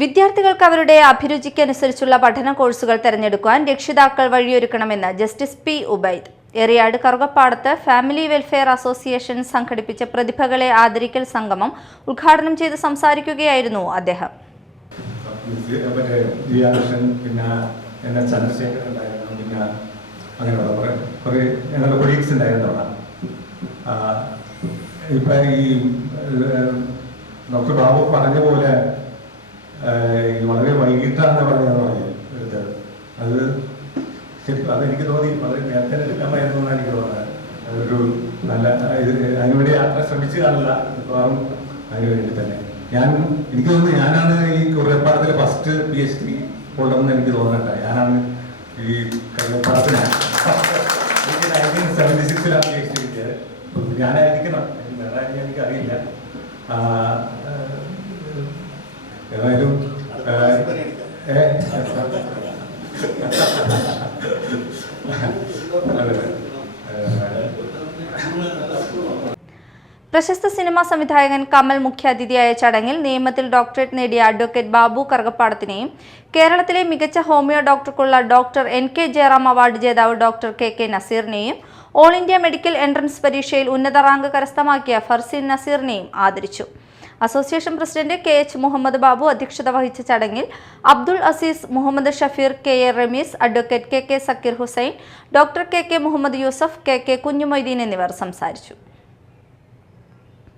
വിദ്യാർത്ഥികൾക്ക് അവരുടെ അഭിരുചിക്കനുസരിച്ചുള്ള പഠന കോഴ്സുകൾ തെരഞ്ഞെടുക്കുവാൻ രക്ഷിതാക്കൾ വഴിയൊരുക്കണമെന്ന് justice P Ubaid. Eriyad Karukappadath family welfare association സംഘടിപ്പിച്ച പ്രതിഭകളെ ആദരിക്കൽ സംഗമം ഉദ്ഘാടനം ചെയ്ത് സംസാരിക്കുകയായിരുന്നു അദ്ദേഹം. ഇപ്പൊ ഈ ഡോക്ടർ ബാബു പറഞ്ഞ പോലെ വളരെ വൈകിട്ടാണ് പറഞ്ഞത് പറഞ്ഞത് ശരി അത് എനിക്ക് തോന്നി. വളരെ നേരത്തെ എടുക്കാമായിരുന്നു എന്നാണ് എനിക്ക് തോന്നുന്നത്. അതൊരു നല്ല ഇത് അതിനുവേണ്ടി യാത്ര ശ്രമിച്ചു കാണില്ല മിക്കവാറും അതിനു വേണ്ടി തന്നെ. ഞാൻ എനിക്ക് തോന്നുന്നു ഞാനാണ് ഈ കുറേപ്പാടത്തിൽ ഫസ്റ്റ് പി എച്ച് ഡി കൊണ്ടുവന്ന് എനിക്ക് തോന്നണ്ട ഞാനാണ് ഈ കരുവപ്പാടത്തിന് എനിക്ക് നയന്റീൻ സെവന്റി സിക്സിലാണ് പി എച്ച് ഡി കിട്ടിയത്. ഞാനായിരിക്കണം. വേറെ എനിക്ക് അറിയില്ല ഏതായാലും പ്രശസ്ത സിനിമാ സംവിധായകൻ കമൽ മുഖ്യാതിഥിയായ ചടങ്ങിൽ നിയമത്തിൽ ഡോക്ടറേറ്റ് നേടിയ അഡ്വക്കേറ്റ് ബാബു കറുകപ്പാടത്തിനെയും കേരളത്തിലെ മികച്ച homeo ഡോക്ടർക്കുള്ള doctor N K Jayaram award ജേതാവ് ഡോക്ടർ കെ കെ നസീറിനെയും ഓൾ ഇന്ത്യ മെഡിക്കൽ എൻട്രൻസ് പരീക്ഷയിൽ ഉന്നത റാങ്ക് കരസ്ഥമാക്കിയ ഫർസീൻ നസീറിനെയും ആദരിച്ചു. Association president K H Muhammad Babu അധ്യക്ഷത വഹിച്ച ചടങ്ങിൽ Abdul Aziz Muhammad Shafeer K A Rameez advocate K K Sakkeer Hussain doctor K K Muhammad Yusuf K K Kunjumoideen എന്നിവർ സംസാരിച്ചു.